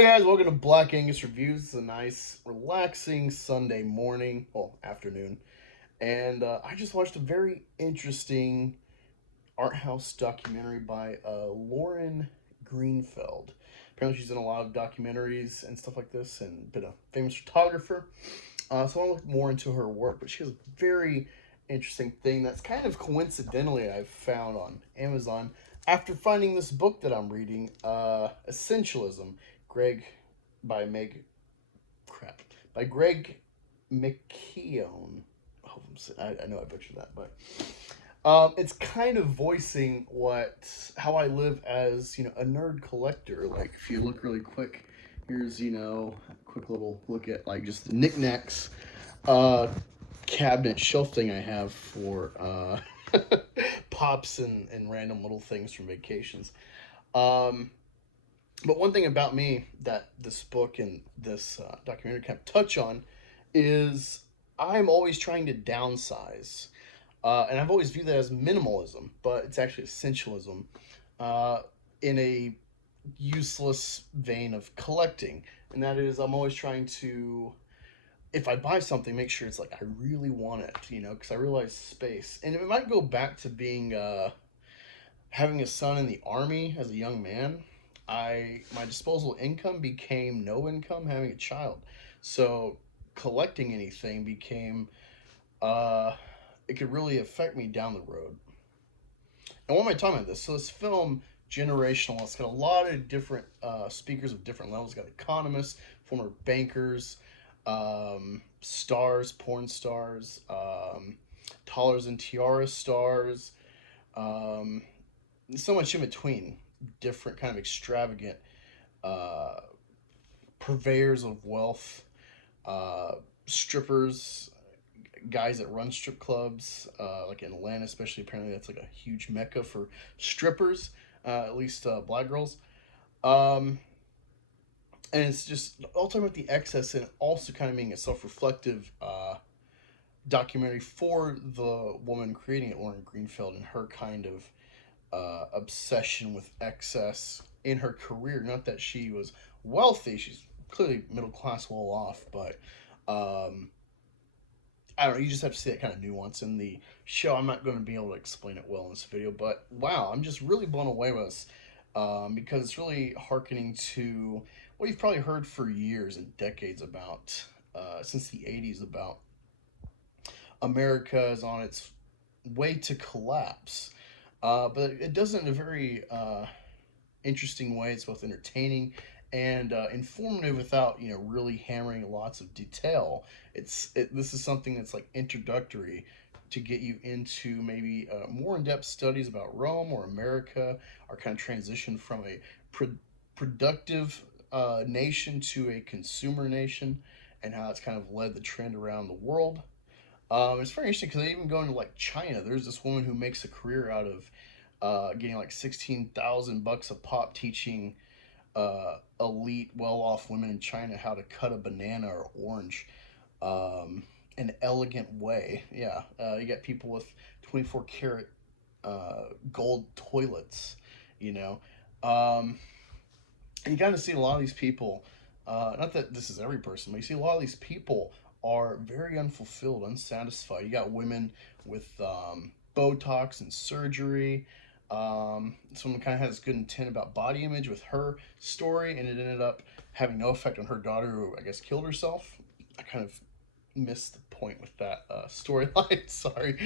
Hey guys, welcome to Black Angus Reviews. It's a nice, relaxing Sunday morning, well, afternoon, and I just watched a very interesting art house documentary by Lauren Greenfield. Apparently, she's in a lot of documentaries and stuff like this, and been a famous photographer. So I want to look more into her work, but she has a very interesting thing that's kind of coincidentally I've found on Amazon after finding this book that I'm reading, Essentialism, Greg by Meg crap by Greg McKeown. I know I butchered that, but it's kind of voicing how I live as a nerd collector. Like if you look really quick, here's a quick little look at like just the knickknacks uh, cabinet shelf thing I have for pops and random little things from vacations. Um, but one thing about me that this book and this documentary kind of touch on is I'm always trying to downsize. And I've always viewed that as minimalism, but it's actually essentialism uh, in a useless vein of collecting. And that is, I'm always trying to, if I buy something, make sure it's like I really want it, because I realize space. And it might go back to being having a son in the army as a young man. My disposable income became no income having a child, so collecting anything became uh, it could really affect me down the road. And what am I talking about this? So this film, generational. It's got a lot of different speakers of different levels. It's got economists, former bankers, stars, porn stars, dollars and tiaras stars, um, so much in between. Different kind of extravagant uh, purveyors of wealth, uh, strippers, guys that run strip clubs, like in Atlanta, especially. Apparently, that's like a huge mecca for strippers, at least black girls. Um, and it's just all talking about the excess and also kind of being a self-reflective documentary for the woman creating it, Lauren Greenfield, and her kind of obsession with excess in her career. Not that she was wealthy; she's clearly middle class, well off, but um, I don't know. You just have to see that kind of nuance in the show. I'm not going to be able to explain it well in this video, but wow, I'm just really blown away with this because it's really hearkening to what you've probably heard for years and decades about, since the 80s, about America is on its way to collapse. But it does it in a very interesting way. It's both entertaining and informative without really hammering lots of detail. This is something that's like introductory to get you into maybe more in-depth studies about Rome or America, our kind of transition from a productive nation to a consumer nation, and how it's kind of led the trend around the world. It's very interesting because they even go into like China. There's this woman who makes a career out of getting like 16,000 bucks a pop teaching elite, well-off women in China how to cut a banana or orange an elegant way. Yeah, you got people with 24 karat gold toilets, you know. Um, and you kind of see a lot of these people. Not that this is every person, but you see a lot of these people are very unfulfilled, unsatisfied. You got women with Botox and surgery. Someone kind of has good intent about body image with her story, and it ended up having no effect on her daughter, who I guess killed herself. I kind of missed the point with that storyline. Sorry,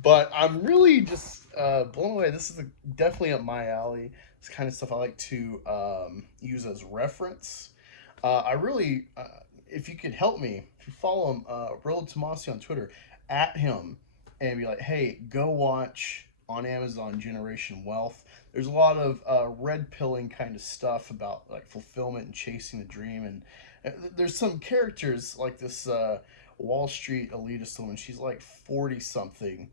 but I'm really just blown away. This is definitely up my alley. It's kind of stuff I like to use as reference. I really, if you could help me, if you follow him, Rolo Tomasi on Twitter, at him, and be like, hey, go watch on Amazon Generation Wealth. There's a lot of red pilling kind of stuff about like fulfillment and chasing the dream, and there's some characters like this Wall Street elitist woman. She's like 40 something,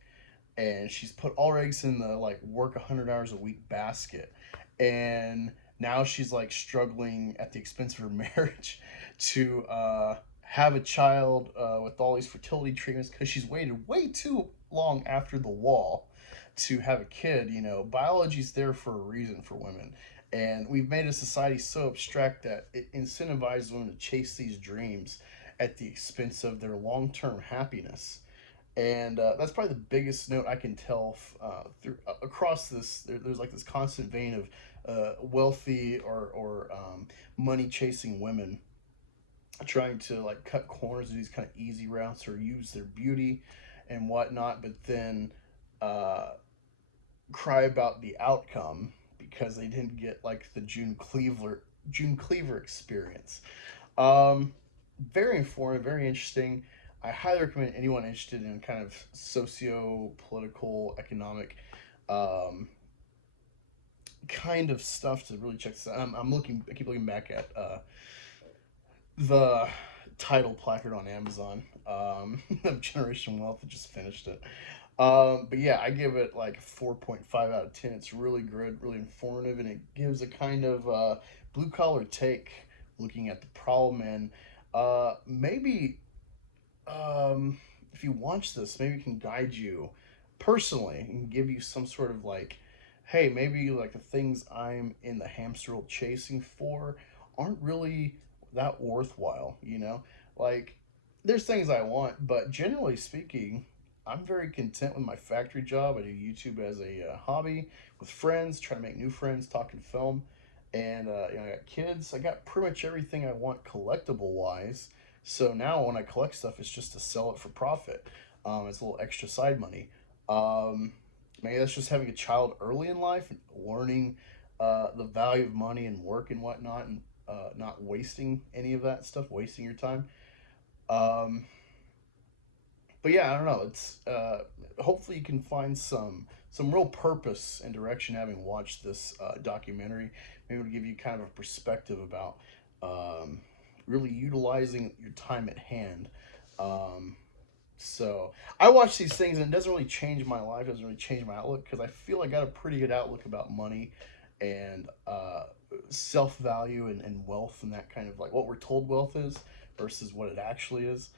and she's put all her eggs in the like work 100 hours a week basket, and now she's like struggling at the expense of her marriage to have a child with all these fertility treatments because she's waited way too long after the wall to have a kid, biology's there for a reason for women. And we've made a society so abstract that it incentivizes women to chase these dreams at the expense of their long term happiness. And that's probably the biggest note I can tell through across this. There's like this constant vein of wealthy or money chasing women trying to like cut corners of these kind of easy routes or use their beauty and whatnot, but then uh, cry about the outcome because they didn't get like the June Cleaver experience. Um, Very informative, very interesting. I highly recommend anyone interested in kind of socio political, economic um, kind of stuff to really check this out. I'm looking, I keep looking back at the title placard on Amazon of Generation Wealth. I just finished it. But yeah, I give it like a 4.5 out of 10. It's really good, really informative, and it gives a kind of blue collar take looking at the problem. And maybe if you watch this, maybe it can guide you personally and give you some sort of like, hey, maybe like the things I'm in the hamster wheel chasing for aren't really that worthwhile, you know? Like, there's things I want, but generally speaking, I'm very content with my factory job. I do YouTube as a hobby with friends, trying to make new friends, talking film. And, I got kids. I got pretty much everything I want collectible wise. So now when I collect stuff, it's just to sell it for profit. It's a little extra side money. Um, Maybe that's just having a child early in life and learning the value of money and work and whatnot, and not wasting any of that stuff, wasting your time. Um, but yeah, I don't know. It's hopefully you can find some real purpose and direction having watched this documentary. Maybe it'll give you kind of a perspective about um, really utilizing your time at hand. Um, so I watch these things and it doesn't really change my life. It doesn't really change my outlook because I feel I got a pretty good outlook about money and self value and wealth and that kind of like what we're told wealth is versus what it actually is.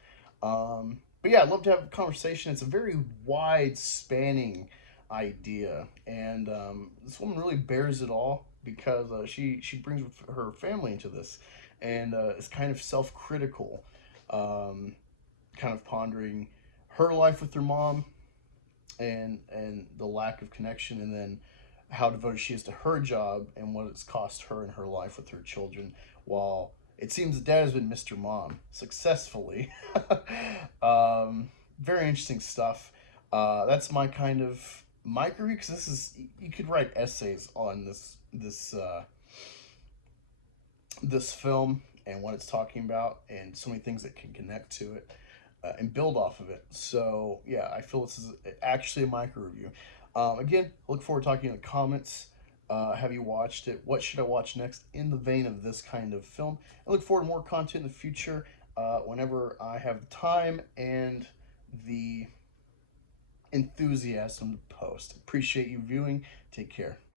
But yeah, I'd love to have a conversation. It's a very wide spanning idea, and this woman really bears it all because she brings her family into this, and is kind of self critical, um, kind of pondering her life with her mom and the lack of connection, and then how devoted she is to her job and what it's cost her in her life with her children. While it seems the dad has been Mr. Mom successfully. Very interesting stuff. That's my kind of micro because this is you could write essays on this film and what it's talking about and so many things that can connect to it and build off of it. So yeah, I feel this is actually a micro review. Again, look forward to talking in the comments. Have you watched it? What should I watch next in the vein of this kind of film? I look forward to more content in the future whenever I have the time and the enthusiasm to post. Appreciate you viewing. Take care.